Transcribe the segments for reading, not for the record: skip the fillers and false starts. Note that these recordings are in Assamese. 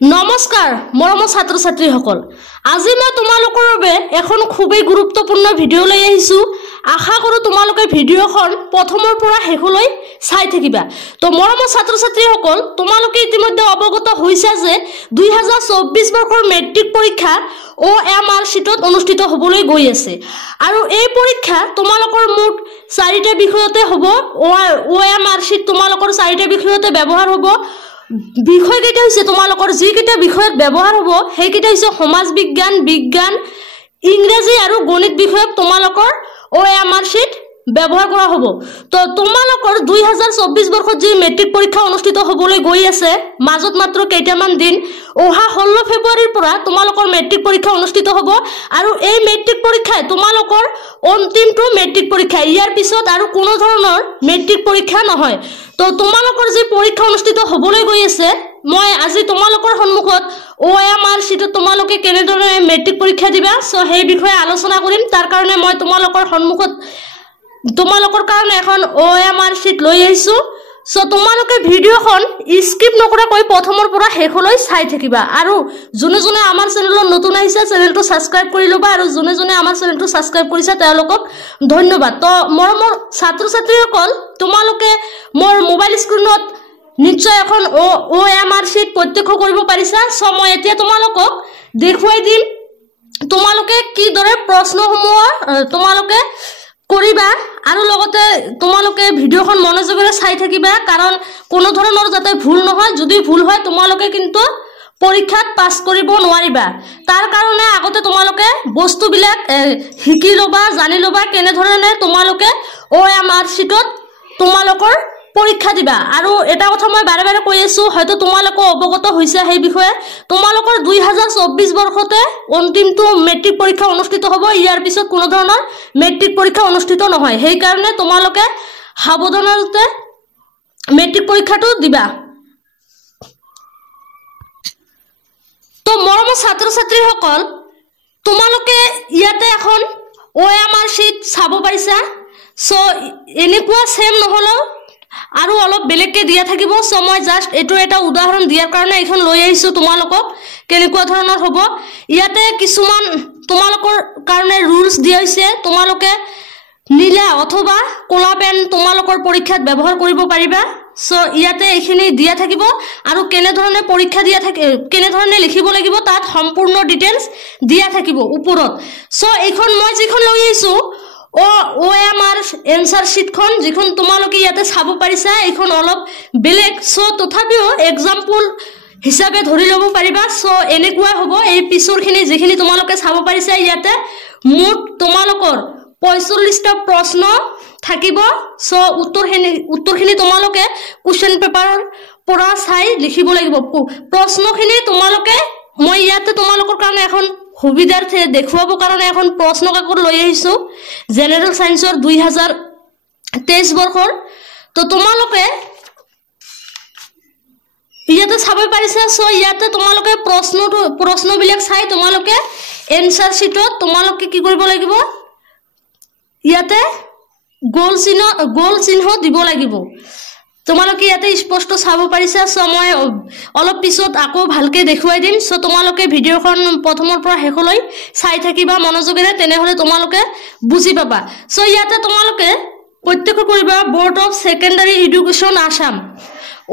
নমস্কাৰ মৰমৰ ছাত্ৰ ছাত্ৰীসকল আজি মই তোমালোকৰ বাবে এখন খুবেই গুৰুত্বপূৰ্ণ ভিডিঅ' লৈ আহিছো আশা কৰো তোমালোকে ভিডিঅ'খন প্ৰথমৰ পৰা শেষলৈ চাই থাকিবা তো মৰমৰ ছাত্ৰ ছাত্ৰীসকল তোমালোকে ইতিমধ্যে অৱগত হৈছা যে 2024 বৰ্ষৰ মেট্ৰিক পৰীক্ষা OMR শীটত অনুষ্ঠিত হ'বলৈ গৈ আছে আৰু এই পৰীক্ষা তোমালোকৰ মুঠ 4টা বিষয়তে হ'ব OMR শীট তোমালোকৰ 4টা বিষয়তে ব্যৱহাৰ হ'ব বিষয় কেইটা হৈছে তোমালোকৰ যি কেইটা বিষয়ত ব্যৱহাৰ হ'ব সেই কেইটা হৈছে সমাজ বিজ্ঞান বিজ্ঞান ইংৰাজী আৰু গণিত বিষয়ক তোমালোকৰ OMR শীট ব্যৱহাৰ কৰা হ'ব তো তোমালোকৰ 2024 বৰ্ষত যি মেট্ৰিক পৰীক্ষা অনুষ্ঠিত হ'বলৈ গৈ আছে মাজত মাত্ৰ কেইটামান দিন অহা 16 ফেব্ৰুৱাৰীৰ পৰা তোমালোকৰ মেট্ৰিক পৰীক্ষা অনুষ্ঠিত হ'ব আৰু এই মেট্ৰিক পৰীক্ষাই তোমালোকৰ অন্তিমটো মেট্ৰিক পৰীক্ষা ইয়াৰ পিছত আৰু কোনো ধৰণৰ মেট্ৰিক পৰীক্ষা নহয় তো তোমালোকৰ যি পৰীক্ষা অনুষ্ঠিত হ'বলৈ গৈ আছে মই আজি তোমালোকৰ সন্মুখত OMR শীটত তোমালোকে কেনেদৰে মেট্ৰিক পৰীক্ষা দিবা সো সেই বিষয়ে আলোচনা কৰিম তাৰ কাৰণে মই তোমালোকৰ সন্মুখত তোমালোকৰ কাৰণে এখন OMR শীট লৈ আহিছো সো তোমালোকে ভিডিঅ'খন স্কিপ নকৰাকৈ প্ৰথমৰ পৰা শেষলৈ চাই থাকিবা আৰু যোনে আমাৰ চেনেলত নতুন আহিছে চেনেলটো সাবস্ক্ৰাইব কৰি লবা আৰু যোনে আমাৰ চেনেলটো সাবস্ক্ৰাইব কৰিছে তেওঁলোকক ধন্যবাদ তো মৰমৰ ছাত্ৰ ছাত্ৰীসকল তোমালোকে মোৰ মোবাইল স্ক্ৰীনত নিশ্চয় এখন OMR শীট প্ৰত্যক্ষ কৰিব পাৰিছা সো মই এতিয়া তোমালোকক দেখুৱাই দিম তোমালোকে কি দৰে প্ৰশ্নসমূহ তোমালোকে কৰিবা আৰু লগতে তোমালোকে ভিডিঅ'খন মনোযোগেৰে চাই থাকিবা কাৰণ কোনো ধৰণৰ যাতে ভুল নহয় যদি ভুল হয় তোমালোকে কিন্তু পৰীক্ষাত পাছ কৰিব নোৱাৰিবা তাৰ কাৰণে আগতে তোমালোকে বস্তুবিলাক শিকি লবা জানি লবা কেনে ধৰণে তোমালোকে OMR শীটত তোমালোকৰ পৰীক্ষা দিবা আৰু এটা কথা মই বাৰে বাৰে কৈ আছো হয়তো তোমালোক অৱগত হৈছে সেই বিষয়ে তোমালোকৰ 2024 বৰ্ষতে অন্তিমটো মেট্ৰিক পৰীক্ষা অনুষ্ঠিত হ'ব ইয়াৰ পিছত কোনো ধৰণৰ মেট্ৰিক পৰীক্ষা অনুষ্ঠিত নহয় সেই কাৰণে তোমালোকে সাৱধানতাৰে মেট্ৰিক পৰীক্ষাটো দিবা তো মৰমৰ ছাত্ৰ ছাত্ৰীসকল তোমালোকে ইয়াতে এখন OMR শীট চাব পাৰিছা সো এনেকুৱা সেম নহলো আৰু অলপ বেলেগকে দিয়া থাকিব সো মই জাস্ট এটো এটা উদাহৰণ দিয়াৰ কাৰণে এখন লৈ আহিছো তোমালোকক কেনেকুৱা ধৰণৰ হ'ব ইয়াতে কিছুমান তোমালোকৰ কাৰণে ৰুলছ দিয়া হৈছে তোমালোকে নীলা অথবা কলা পেন তোমালোকৰ পৰীক্ষাত ব্যৱহাৰ কৰিব পাৰিবা সো ইয়াতে এখিনি দিয়া থাকিব আৰু কেনে ধৰণে পৰীক্ষা দিয়া থাকে কেনে ধৰণে লিখিব লাগিব তাত সম্পূৰ্ণ ডিটেইলছ দিয়া থাকিব ওপৰত সো এইখন মই যিখন লৈ আহিছো OMR এনসাৰ শীটখন যিখন তোমালোকে ইয়াতে চাব পাৰিছা এইখন অলপ বেলেগ সো তথাপিও এক্সাম্পল হিচাপে ধৰি লব পাৰিবা সো এনেকুৱা হ'ব এই পিছৰখিনি যিখিনি তোমালোকে চাব পাৰিছা ইয়াতে মুঠ তোমালোকৰ 45টা প্ৰশ্ন থাকিব সো উত্তৰখিনি তোমালোকে কোৱেশ্চন পেপাৰৰ পৰা চাই লিখিব লাগিব প্ৰশ্নখিনি তোমালোকে মই ইয়াতে তোমালোকৰ কাৰণে এখন সুবিধাৰ্থে দেখুৱাবৰ কাৰণে এখন প্ৰশ্ন কাকত লৈ আহিছো জেনাৰেল সায়েন্সৰ 2023 বৰ্ষৰ তো তোমালোকে ইয়াতে চাব পাৰিছা সো ইয়াতে তোমালোকে প্ৰশ্নবিলাক চাই তোমালোকে এনসাৰ শীটত তোমালোকে কি কৰিব লাগিব ইয়াতে গোল চিহ্ন দিব লাগিব তোমালোকে ইয়াতে স্পষ্ট চাব পাৰিছা সো মই অলপ পিছত আকৌ ভালকে দেখুৱাই দিম সো তোমালোকে ভিডিঅ'খন প্ৰথমৰ পৰা শেষলৈ চাই থাকিবা মনোযোগেৰে তেনেহলে তোমালোকে বুজি পাবা সো ইয়াতে তোমালোকে প্ৰত্যক্ষ কৰিবা board of secondary education Assam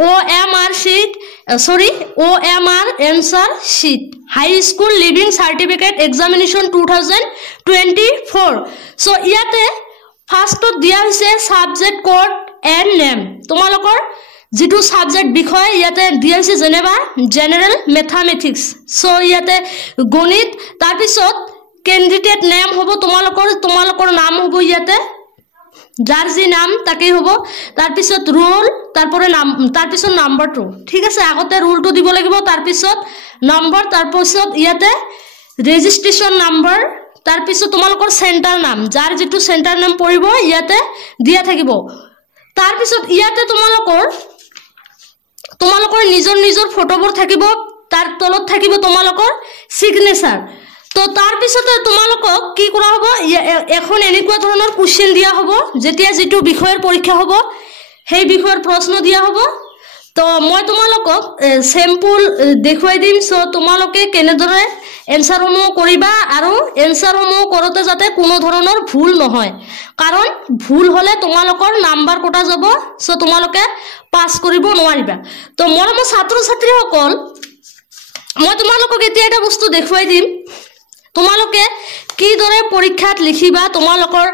OMR answer sheet high school leaving certificate examination 2024 so ইয়াতে ফাৰ্ষ্টত দিয়া হৈছে সাবজেক্ট কোড এন্ড নেম তোমালোকৰ যেটো সাবজেক্ট বিষয় ইয়াতে দিয়া হৈছে যেনেবা জেনাৰেল ম্যাথমেটিক্স সো ইয়াতে গণিত তাৰ পিছত ক্যান্ডিডেট নেম হ'ব তোমালোকৰ নাম হ'ব ইয়াতে যাৰ যি নাম তাকে হ'ব তাৰ পিছত ৰোল তাৰপৰে নাম তাৰ পিছত নাম্বাৰটো ঠিক আছে আগতে ৰোলটো দিব লাগিব তাৰ পিছত নম্বৰ তাৰ পিছত ইয়াতে ৰেজিষ্ট্ৰেচন নম্বৰ তাৰ পিছত তোমালোকৰ সেন্টাৰ নাম যাৰ যেটো সেন্টাৰ নাম পৰিব ইয়াতে দিয়া থাকিব তাৰ পিছত ইয়াতে তোমালোকৰ নিজৰ ফটোবোৰ থাকিব তাৰ তলত থাকিব তোমালোকৰ সিগনেচাৰ তো তাৰ পিছতে তোমালোকক কি কৰা হ'ব এখন এনেকুৱা ধৰণৰ কোৱেশ্চন দিয়া হ'ব যেতিয়া যেটো বিষয়ৰ পৰীক্ষা হ'ব সেই বিষয়ৰ প্ৰশ্ন দিয়া হ'ব তো মই তোমালোকক স্যাম্পল দেখুৱাই দিম সো তোমালোকে কেনেদৰে এনসাৰসমূহ কৰিবা আৰু এনসাৰসমূহ কৰোতে যাতে কোনো ধৰণৰ ভুল নহয় কাৰণ ভুল হলে তোমালোকৰ নাম্বাৰ কটা যাব সো তোমালোকে পাস কৰিব নোৱাৰিবা তো মৰমৰ ছাত্ৰ ছাত্ৰীসকল মই তোমালোকক এতিয়া এটা বস্তু দেখুৱাই দিম তোমালোকে কিদৰে পৰীক্ষাত লিখিবা তোমালোকৰ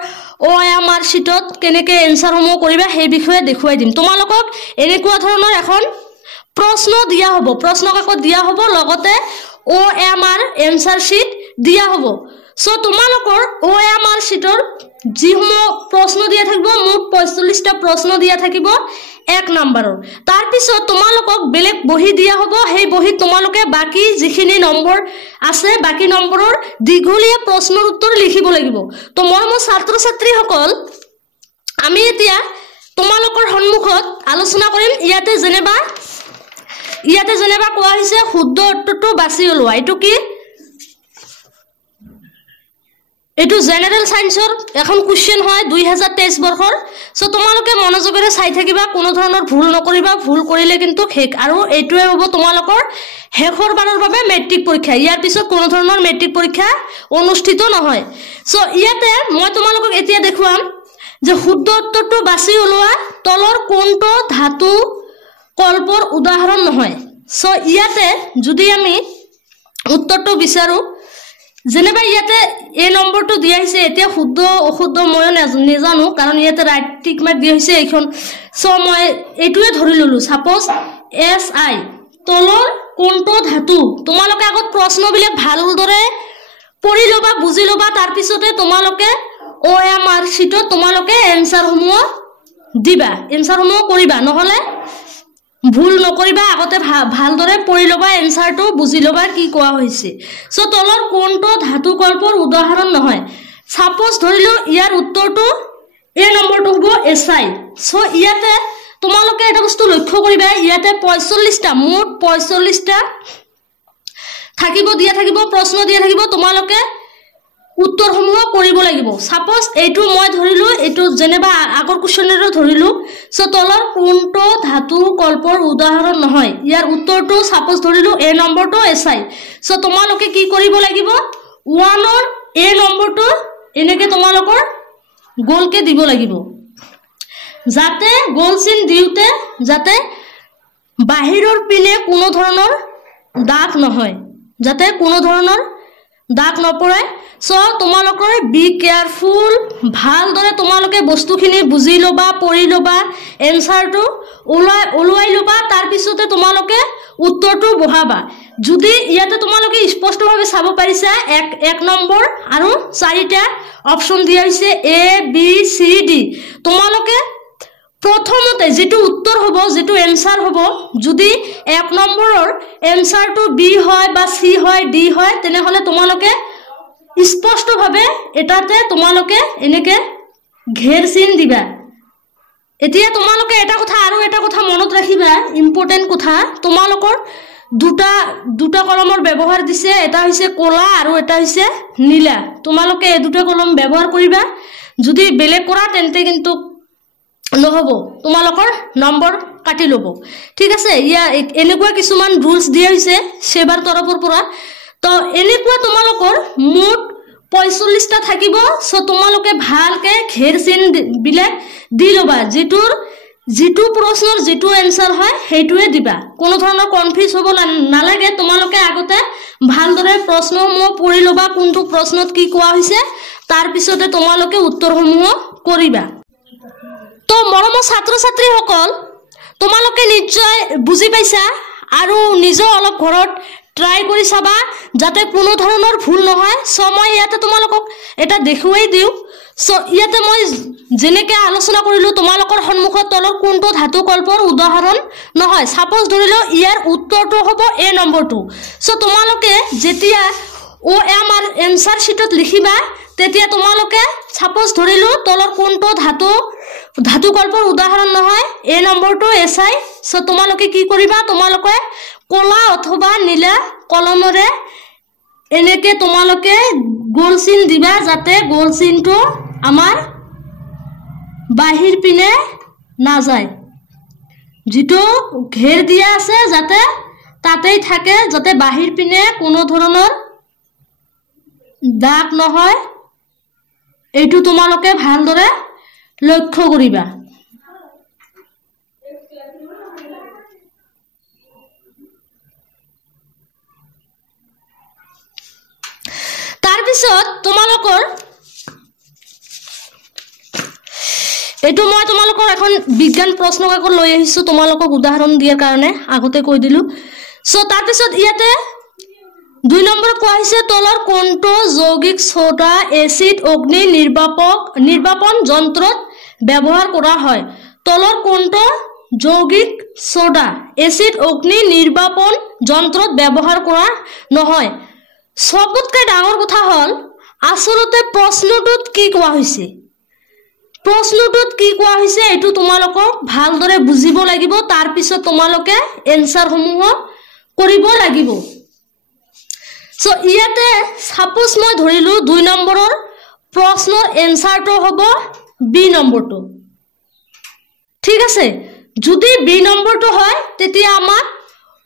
OMR শীটত কেনেকৈ এনসাৰসমূহ কৰিবা সেই বিষয়ে দেখুৱাই দিম তোমালোকক এনেকুৱা ধৰণৰ এখন প্ৰশ্ন দিয়া হ'ব প্ৰশ্ন কাকত দিয়া হ'ব লগতে OMR এনসাৰ শীট দিয়া হ'ব সো তোমালোকৰ OMR শীটৰ যিসমূহ প্ৰশ্ন দিয়া থাকিব মুঠ 45টা প্ৰশ্ন দিয়া থাকিব 1 নম্বৰৰ তাৰ পিছত তোমালোকক বেলেগ বহি দিয়া হ'ব সেই বহিত তোমালোকে বাকি যিখিনি নম্বৰ আছে বাকি নম্বৰৰ দীঘলীয়া প্ৰশ্নৰ উত্তৰ লিখিব লাগিব তো মৰমৰ ছাত্ৰ ছাত্ৰীসকল আমি এতিয়া তোমালোকৰ সন্মুখত আলোচনা কৰিম ইয়াতে যেনেবা কোৱা হৈছে শুদ্ধ উত্তৰটো বাছি ওলোৱা এটো কি এটো জেনাৰেল সায়েন্সৰ এখন কোৱেশ্চন হয় 2023 বৰ্ষৰ সো তোমালোকে মনোযোগৰে চাই থাকিবা কোনো ধৰণৰ ভুল নকৰিবা ভুল কৰিলে কিন্তু খেক আৰু এটোৱে হ'ব তোমালোকৰ হেখৰ বাৰৰ বাবে মেট্ৰিক পৰীক্ষা ইয়াৰ পিছত কোনো ধৰণৰ মেট্ৰিক পৰীক্ষা অনুষ্ঠিত নহয় সো ইয়াতে মই তোমালোকক এতিয়া দেখুৱাম যে শুদ্ধ উত্তৰটো বাছি ওলোৱা তলৰ কোনটো ধাতু কল্পৰ উদাহৰণ নহয় সো ইয়াতে যদি আমি উত্তৰটো বিচাৰো যেনেবা ইয়াতে এই নম্বৰটো দিয়া হৈছে এতিয়া শুদ্ধ অশুদ্ধ মই নেজানো কাৰণ ইয়াতে ৰাইট টিক মাৰ্ক দিয়া হৈছে এইখন সো মই এটোৱে ধৰি ললো সাপোজ SI তলৰ কোনটো ধাতু তোমালোকে আগত প্ৰশ্নবিলাক ভালদৰে পঢ়ি লবা বুজি লবা তাৰ পিছতে তোমালোকে OMR শীটত তোমালোকে এনসাৰসমূহ দিবা এনসাৰসমূহ কৰিবা নহলে ভুল নকৰিবা আগতে ভালদৰে পঢ়ি লবা এনসাৰটো বুজি লবা কি কোৱা হৈছে সো তলৰ কোনটো ধাতু কল্পৰ উদাহৰণ নহয় সাপোজ ধৰিলো ইয়াৰ উত্তৰটো এই নম্বৰটো হ'ব SI সো ইয়াতে তোমালোকে এটা বস্তু লক্ষ্য কৰিবা ইয়াতে 45টা মুঠ 45টা থাকিব দিয়া থাকিব প্ৰশ্ন দিয়া থাকিব তোমালোকে উত্তৰসমূহ কৰিব লাগিব সাপোজ এইটো মই ধৰিলো এইটো যেনেবা আগৰ কোৱেশ্চনৰো ধৰিলো সো তলৰ কোনটো ধাতু কল্পৰ উদাহৰণ নহয় ইয়াৰ উত্তৰটো সাপোজ ধৰিলো এই নম্বৰটো SI সো তোমালোকে কি কৰিব লাগিব 1 ৰ এই নম্বৰটো এনেকে তোমালোকৰ গোলকে দিব লাগিব যাতে গোল চিন দিউতে যাতে বাহিৰৰ পিনে কোনো ধৰণৰ দাগ নহয় যাতে কোনো ধৰণৰ দাগ নপৰে সো তোমালোকৰ বি কেয়াৰফুল ভালদৰে তোমালোকে বস্তুখিনি বুজি লবা পঢ়ি লবা এনসাৰটো ওলাই লবা তাৰ পিছতে তোমালোকে উত্তৰটো বহাবা যদি ইয়াতে তোমালোকে স্পষ্টভাৱে চাব পাৰিছা এক নম্বৰ আৰু 4টা অপচন দিয়া হৈছে A B C D তোমালোকে প্ৰথমতে যেটো উত্তৰ হ'ব যেটো এনসাৰ হ'ব যদি 1 নম্বৰৰ এনসাৰটো B হয় বা C হয় D হয় তেনেহলে তোমালোকে স্পষ্টভাৱে এটাতে তোমালোকে এনেকে ঘেৰ চিন দিবা এতিয়া তোমালোকে এটা কথা মনত ৰাখিবা ইম্পৰ্টেন্ট কথা তোমালোকৰ দুটা কলমৰ ব্যৱহাৰ দিছে এটা হৈছে কলা আৰু এটা হৈছে নীলা তোমালোকে এই দুটা কলম ব্যৱহাৰ কৰিবা যদি বেলেগ কৰা তেন্তে কিন্তু নহব তোমালোকৰ নম্বৰ কাটি লব ঠিক আছে ইয়া এনেকুৱা কিছুমান ৰুলস দিয়া হৈছে সেবাৰ তৰফৰ পৰা তো এনেকুৱা তোমালোকৰ মুঠ 45টা থাকিব সো তোমালোকে ভালকে ঘেৰ চিন বিলে দি লবা যেটো প্ৰশ্নৰ যেটো এনসাৰ হয় হেইটোৱে দিবা কোনো ধৰণৰ কনফিউজ হ'ব নালাগে তোমালোকে আগতে ভালদৰে প্ৰশ্নসমূহ পঢ়ি লবা কোনটো প্ৰশ্নত কি কোৱা হৈছে তাৰ পিছতে তোমালোকে উত্তৰসমূহ কৰিবা তো মৰমৰ ছাত্ৰ ছাত্ৰীসকল তোমালোকে নিশ্চয় বুজি পাইছা আৰু নিজে অলপ ঘৰত ট্ৰাই কৰি চাবা যাতে কোনো ধৰণৰ ভুল নহয় সো মই ইয়াতে তোমালোকক এটা দেখুৱাই দিও সো ইয়াতে মই যেনেকৈ আলোচনা কৰিলো তোমালোকৰ সন্মুখত তলৰ কোনটো ধাতু কল্পৰ উদাহৰণ নহয় সাপোজ ধৰিলো ইয়াৰ উত্তৰটো হ'ব এ নম্বৰটো সো তোমালোকে যেতিয়া OMR এনসাৰ শীটত লিখিবা তেতিয়া তোমালোকে সাপোজ ধৰিলো তলৰ কোনটো ধাতু কল্পৰ উদাহৰণ নহয় এ নম্বৰটো SI সো তোমালোকে কি কৰিবা তোমালোকে কলা অথবা নীলা কলমৰে এনেকে তোমালোকে গোল চিন দিবা যাতে গোল চিনটো আমাৰ বাহিৰ পিনে না যায় যেটো ঘেৰ দিয়া আছে যাতে তাতেই থাকে, যাতে বাহিৰ পিনে কোনো ধৰণৰ দাগ নহয়, এইটো তোমালোকে ভালদৰে লক্ষ্য কৰিবা। তাৰ পিছত তোমালোকৰ এইটো মই তোমালোকৰ এখন বিজ্ঞান প্ৰশ্ন কাকত লৈ আহিছো তোমালোকক উদাহৰণ দিয়াৰ কাৰণে, আগতে কৈ দিলো। সো তাৰ পিছত ইয়াতে 2 নম্বৰত কোৱা হৈছে তলৰ কোনটো যৌগিক সোডা এসিড অগ্নি নিৰ্বাপন যন্ত্ৰত ব্যৱহাৰ কৰা হয়। তলৰ কোনটো যৌগিক সোডা এসিড অগ্নি নিৰ্বাপন যন্ত্ৰত ব্যৱহাৰ কৰা নহয়। সবতকৈ ডাঙৰ কথা হল আসলতে প্ৰশ্নটোত কি কোৱা হৈছে, প্ৰশ্নটোত কি কোৱা হৈছে এটো তোমালোকক ভালদৰে বুজিব লাগিব, তাৰ পিছত তোমালোকে এনসাৰ সমূহ কৰিব লাগিব। সো ইয়াতে সাপোজ মই ধৰিলো 2 নম্বৰৰ প্ৰশ্নৰ এনসাৰটো হ'ব বি নম্বৰটো। ঠিক আছে, যদি বি নম্বৰটো হয় তেতিয়া আমাৰ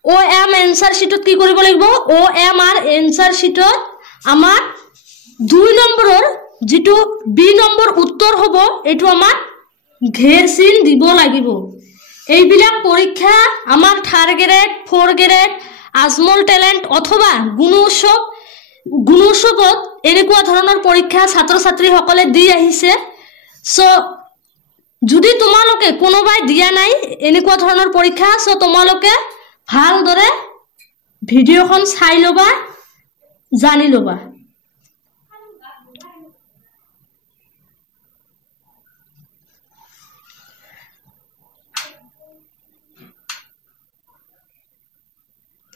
OM এনসাৰ শিটত কি কৰিব লাগিব, OMR এনসাৰ শিটত আমাৰ 2 নম্বৰৰ যেটো বি নম্বৰ উত্তৰ হ'ব এটো আমাৰ ঘেৰ চিন দিব লাগিব। এইবিলাক পৰীক্ষা আমাৰ 3rd grade 4th grade Ajmal talent অথবা গুণোৎসৱত এনেকুৱা ধৰণৰ পৰীক্ষা ছাত্ৰ ছাত্ৰী সকলে দি আহিছে। সো যদি তোমালোকে কোনোবাই দিয়া নাই এনেকুৱা ধৰণৰ পৰীক্ষা, সো তোমালোকে ভালদৰে ভিডিওখন চাই লবা, জানি লবা।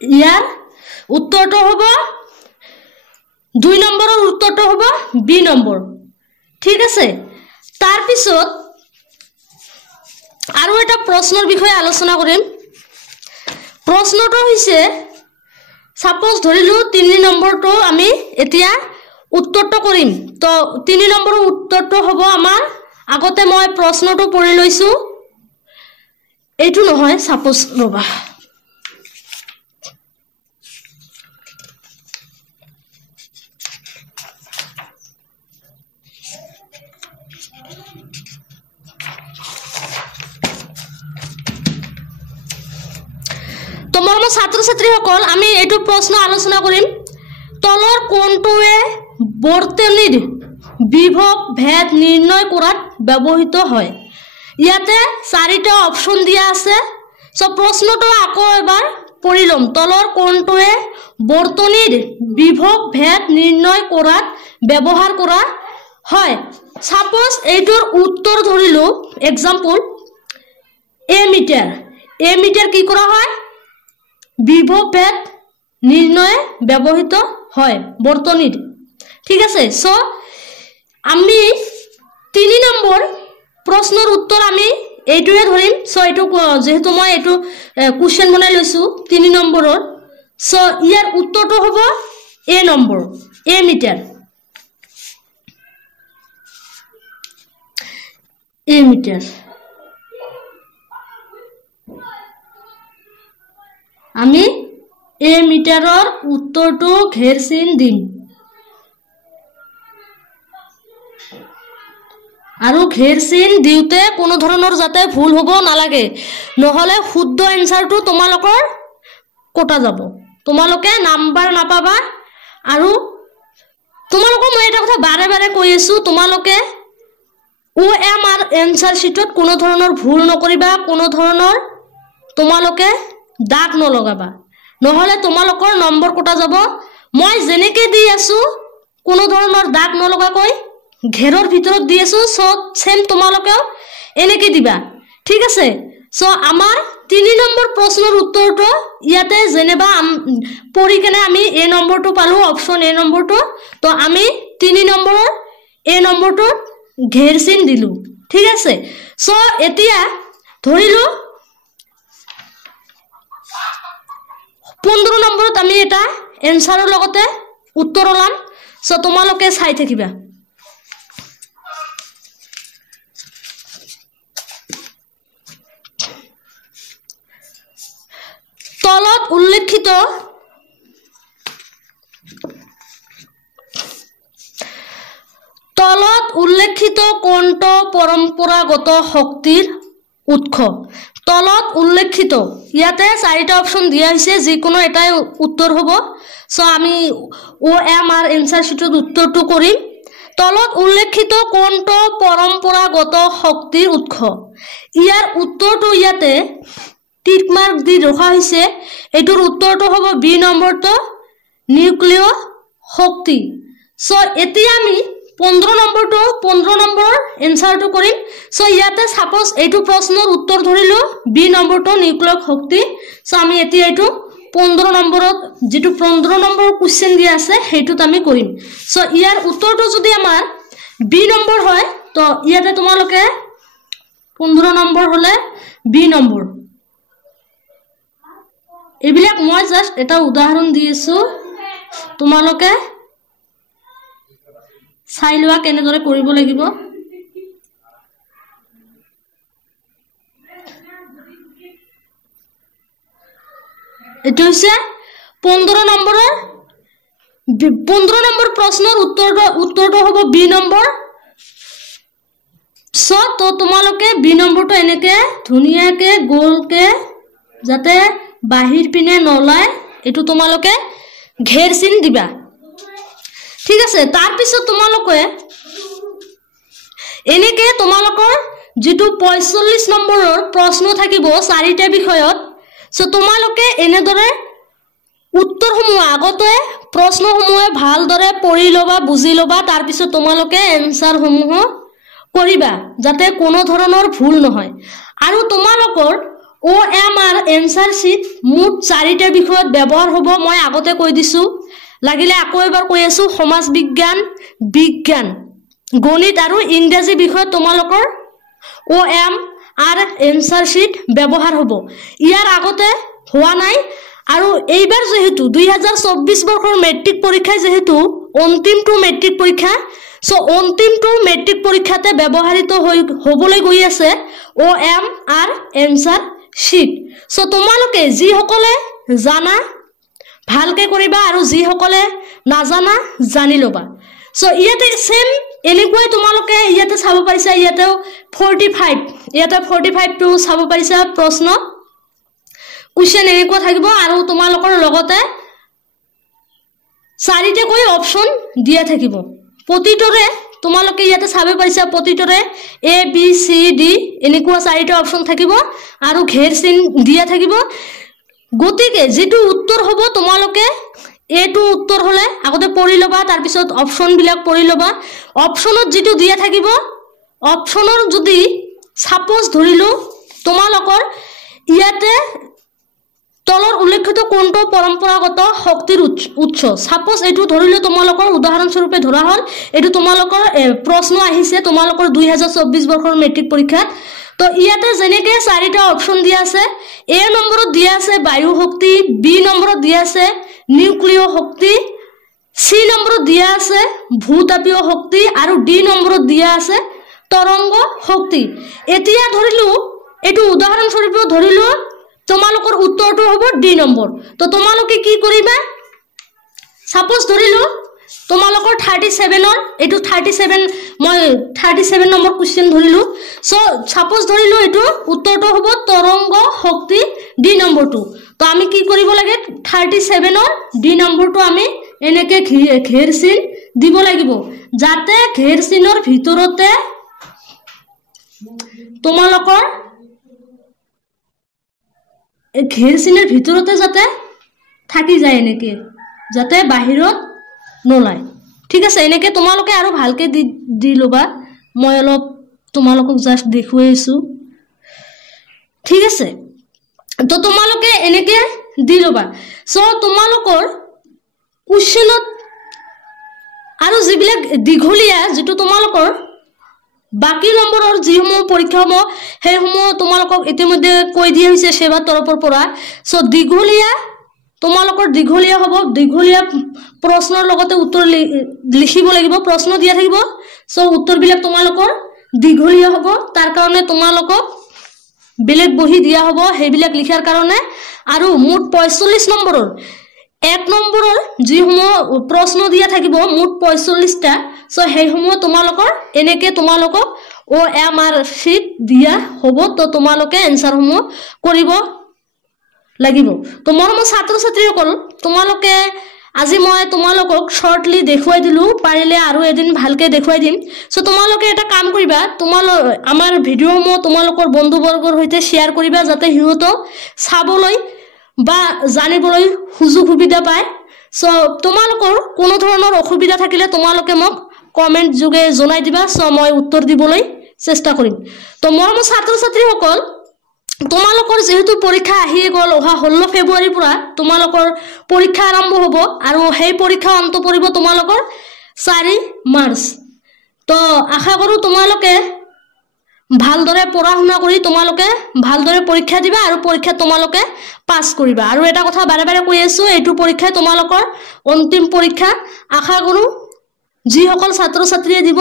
ইয়াৰ উত্তৰটো হ'ব 2 নম্বৰৰ উত্তৰটো হ'ব বি নম্বৰ। ঠিক আছে, তাৰ পিছত আৰু এটা প্ৰশ্নৰ বিষয়ে আলোচনা কৰিম। প্ৰশ্নটো হৈছে সাপোজ ধৰিলো 3 নম্বৰটো আমি এতিয়া উত্তৰটো কৰিম। তো 3 নম্বৰৰ উত্তৰটো হ'ব আমাৰ, আগতে মই প্ৰশ্নটো পঢ়ি লৈছো, এইটো নহয় সাপোজ ৰবা, মৰমৰ ছাত্ৰ ছাত্ৰীসকল আমি এইটো প্ৰশ্ন আলোচনা কৰিম। তলৰ কোনটোৱে বৰ্তনীৰ বিভৱ ভেদ নিৰ্ণয় কৰাত ব্যৱহৃত হয়। ইয়াতে 4টা অপচন দিয়া আছে। সো প্ৰশ্নটো আকৌ এবাৰ পঢ়ি লম। তলৰ কোনটোৱে বৰ্তনীৰ বিভৱ ভেদ নিৰ্ণয় কৰাত ব্যৱহাৰ কৰা হয়। সাপোজ এইটোৰ উত্তৰ ধৰিলো এক্সাম্পল এ মিটাৰ কি কৰা হয়, বিভৱ ভেদ নিৰ্ণয়ে ব্যবহৃত হয় বৰ্তনীৰ। ঠিক আছে, সো আমি 3 নম্বৰ প্ৰশ্নেৰ উত্তৰ আমি এইটোৱে ধৰিম। সো এইটো যেহেতু মই এইটো কোশ্চেন বনাই লৈছো 3 নম্বৰৰ, সো ইয়াৰ উত্তৰটো হ'ব এ নম্বৰ, এ মিটাৰ। আমি এ মিটাৰৰ উত্তৰটো ঘেৰ চিন দিম আৰু ঘেৰ চিন দিওতে কোনো ধৰণৰ যাতে ভুল হ'ব নালাগে, নহলে শুদ্ধ এনসাৰটো তোমালোকৰ কটা যাব, তোমালোকে নাম্বাৰ নাপাবা। আৰু তোমালোকক মই এটা কথা বাৰে বাৰে কৈ আছো, তোমালোকে OMR এনসাৰ শিটত কোনো ধৰণৰ ভুল নকৰিবা, কোনো ধৰণৰ তোমালোকে দাগ নলগাবা, নহলে তোমালোকৰ নম্বৰ কটা যাব। মই যেনেকে দি আছো কোনো ধৰণৰ দাগ নলগাকৈ ঘেৰৰ ভিতৰত দি আছো, সো সেম তোমালোকেও এনেকে দিবা। ঠিক আছে, সো আমাৰ 3 নম্বৰ প্ৰশ্নৰ উত্তৰটো ইয়াতে যেনেবা পঢ়ি কেনে আমি এ নম্বৰটো পালো, অপশন এ নম্বৰটো, তো আমি 3 নম্বৰৰ এ নম্বৰটো ঘেৰ চিন দিলো। ঠিক আছে, সো এতিয়া ধৰিলো 15 নম্বৰত আমি এটা এনসাৰৰ লগতে উত্তৰ ওলাম। সো তোমালোকে চাই থাকিবা। তলত উল্লেখিত কোনটো পৰম্পৰাগত শক্তিৰ উৎস তলত উল্লেখিত ইয়াতে চাৰিটা অপচন দিয়া হৈছে যিকোনো এটাই উত্তৰ হ'ব সো আমি OMR এনসাৰ শিটত উত্তৰটো কৰিম তলত উল্লেখিত কোনটো পৰম্পৰাগত শক্তিৰ উৎস ইয়াৰ উত্তৰটো ইয়াতে টিক মাৰ্ক দি ৰখা হৈছে এটোৰ উত্তৰটো হ'ব বি নম্বৰটো নিউক্লিয় শক্তি সো এতিয়া আমি 15 নম্বৰ এনসাৰটো কৰিম সো ইয়াতে সাপোজ এটো প্ৰশ্নৰ উত্তৰ ধৰিলো বি নম্বৰটো নিউক্লিয় শক্তি সো আমি এতিয়া এটো 15 নম্বৰত যেটো 15 নম্বৰ কোশ্চেন দিয়া আছে হেতুত আমি কৰিম সো ইয়াৰ উত্তৰটো যদি আমাৰ বি নম্বৰ হয় তো ইয়াতে তোমালোকে 15 নম্বৰ হলে বি নম্বৰ এবিলাক মই জাস্ট এটা উদাহৰণ দিছো তোমালোকে চাই লোৱা কেনেদৰে কৰিব লাগিব এটো হৈছে 15 নম্বৰ প্ৰশ্নৰ উত্তৰটো হ'ব বি নম্বৰ সো তো তোমালোকে বি নম্বৰটো এনেকে ধুনিয়াকে গোলকে যাতে বাহিৰ পিনে নলায় এটো তোমালোকে ঘেৰ চিন দিবা ঠিক আছে তাৰ পিছত তোমালোকে এনেকে তোমালোকৰ যেটো 45 নম্বৰৰ প্ৰশ্ন থাকিব চাৰিটা বিষয়ত সো তোমালোকে এনেদৰে উত্তৰসমূহ আগতে প্ৰশ্নসমূহ ভালদৰে পঢ়ি লবা বুজি লবা তাৰ পিছত তোমালোকে এনসাৰসমূহ কৰিবা যাতে কোনো ধৰণৰ ভুল নহয় আৰু তোমালোকৰ OMR এনসাৰ শিট মুঠ চাৰিটা বিষয়ত ব্যৱহাৰ হ'ব মই আগতে কৈ দিছো লাগিলে আকৌ এবাৰ কৈ আছো সমাজ বিজ্ঞান বিজ্ঞান গণিত আৰু ইংৰাজী বিষয় তোমালোকৰ OMR এনসাৰ শিট ব্যৱহাৰ হ'ব ইয়াৰ আগতে হোৱা নাই আৰু এইবাৰ যেহেতু 2024 বৰ্ষৰ মেট্ৰিক পৰীক্ষা যেহেতু অন্তিমটো মেট্ৰিক পৰীক্ষা সো অন্তিমটো মেট্ৰিক পৰীক্ষাতে ব্যৱহৃত হ'বলৈ গৈ আছে OMR এনসাৰ শিট সো তোমালোকে যি সকলে জানা ভালকে কৰিবা আৰু যি সকলে নাজানা জানি লবা সো ইয়াতে সেম এনেকৈ তোমালোকে ইয়াতে চাব পাৰিছা ইয়াতে 45 টো চাব পাৰিছা প্ৰশ্ন কোশ্চেন এনেকৈ থাকিব আৰু তোমালোকৰ লগতে চাৰিটা কৈ অপচন দিয়া থাকিব প্ৰতিটোৰে তোমালোকে ইয়াতে চাব পাৰিছা প্ৰতিটোৰে A B C D এনেকুৱা চাৰিটা অপচন থাকিব আৰু ঘেৰ চিন দিয়া থাকিব গতিকে যেটো উত্তৰ হ'ব তোমালোকে এটো উত্তৰ হলে আগতে পঢ়ি লবা তাৰ পিছত অপচন বিলাক পঢ়ি লবা অপচনত যেটো দিয়া থাকিব অপচনৰ যদি সাপোজ ধৰিলো তোমালোকৰ ইয়াতে তলৰ উল্লেখিত কোনটো পৰম্পৰাগত শক্তিৰ উৎস সাপোজ এটো ধৰিলো তোমালোকৰ উদাহৰণ স্বৰূপে ধৰা হল এটো তোমালোকৰ প্ৰশ্ন আহিছে তোমালোকৰ 2024 বৰ্ষৰ মেট্ৰিক পৰীক্ষাত তো ইয়াতে জেনেকে চাৰিটা অপচন দিয়া আছে A নম্বৰত দিয়া আছে বায়ু শক্তি B নম্বৰত দিয়া আছে নিউক্লিয় শক্তি C নম্বৰত দিয়া আছে ভূতাপীয় শক্তি আৰু D নম্বৰত দিয়া আছে তৰংগ শক্তি এতিয়া ধৰিলো এটো উদাহৰণ স্বৰূপে ধৰিলো তোমালোকৰ উত্তৰটো হ'ব D নম্বৰ তো তোমালোকে কি কৰিবা সাপোজ ধৰিলো তোমালোকৰ 37 ৰ এটো 37 মই 37 নম্বৰ কোশ্চেন ধৰিলো সো সাপোজ ধৰিলো এটো উত্তৰটো হ'ব তৰংগ শক্তি D নম্বৰটো তো আমি কি কৰিব লাগে 37 ৰ D নম্বৰটো আমি এনেকে ঘেৰ চিন দিব লাগিব যাতে ঘেৰ চিনৰ ভিতৰতে তোমালোকৰ ঘেৰ চিনৰ ভিতৰতে যাতে থাকি যায় এনেকে যাতে বাহিৰত নলায় ঠিক আছে এনেকে তোমালোকে আৰু ভালকে দি লবা মই অলপ তোমালোকক জাস্ট দেখুৱাইছো ঠিক আছে তো তোমালোকে এনেকে দি লবা সো তোমালোকৰ কোশ্চেনত আৰু যিবিলাক দীঘলীয়া যেটো তোমালোকৰ বাকি নম্বৰৰ যিসমূহ পৰীক্ষা হ'ব হেসমূহ তোমালোকক ইতিমধ্যে কৈ দিয়া হৈছে সেৱাৰ তৰফৰ পৰা সো দীঘলীয়া তোমালোকৰ দীঘলীয়া হ'ব দীঘলীয়া প্ৰশ্নৰ লগতে উত্তৰ লিখিব লাগিব প্ৰশ্ন দিয়া থাকিব সো উত্তৰবিলাক তোমালোকৰ দীঘলীয়া হ'ব তাৰ কাৰণে তোমালোকক বেলেগ বহি দিয়া হ'ব হেবিলাক লিখাৰ কাৰণে আৰু মুঠ 45 নম্বৰৰ 1 নম্বৰৰ যিসমূহ প্ৰশ্ন দিয়া থাকিব মুঠ 45টা সো সেইসমূহ তোমালোকৰ এনেকে তোমালোকক OMR sheet দিয়া হ'ব তো তোমালোকে এনসাৰসমূহ কৰিব লাগিব তো মৰম ছাত্ৰ ছাত্ৰীসকল তোমালোকে আজি মই তোমালোকক শৰ্টলি দেখুৱাই দিলো পাৰিলে আৰু এদিন ভালকে দেখুৱাই দিম সো তোমালোকে এটা কাম কৰিবা আমাৰ ভিডিওসমূহ তোমালোকৰ বন্ধুবৰ্গৰ সৈতে শেয়াৰ কৰিবা যাতে হিউতো চাবলৈ বা জানিবলৈ সুযোগ সুবিধা পায় সো তোমালোকৰ কোনো ধৰণৰ অসুবিধা থাকিলে তোমালোকে মোক কমেন্ট যোগে জনাই দিবা সো মই উত্তৰ দিবলৈ চেষ্টা কৰিম তো মৰম ছাত্ৰ ছাত্ৰীসকল তোমালোকৰ যেহেতু পৰীক্ষা আহি গল অহা 16 ফেব্ৰুৱাৰীৰ পৰা তোমালোকৰ পৰীক্ষা আৰম্ভ হ'ব আৰু সেই পৰীক্ষা অন্ত পৰিব তোমালোকৰ 4 মাৰ্চ তো আশা কৰো তোমালোকে ভালদৰে পঢ়া শুনা কৰি তোমালোকে ভালদৰে পৰীক্ষা দিবা আৰু পৰীক্ষা তোমালোকে পাস কৰিবা আৰু এটা কথা বাৰে বাৰে কৈ আছো এইটো পৰীক্ষা তোমালোকৰ অন্তিম পৰীক্ষা আশা কৰো যি সকল ছাত্ৰ ছাত্ৰীয়ে দিব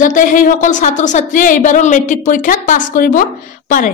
যাতে সেই সকল ছাত্ৰ ছাত্ৰীয়ে এইবাৰৰ মেট্ৰিক পৰীক্ষাত পাস কৰিব পাৰে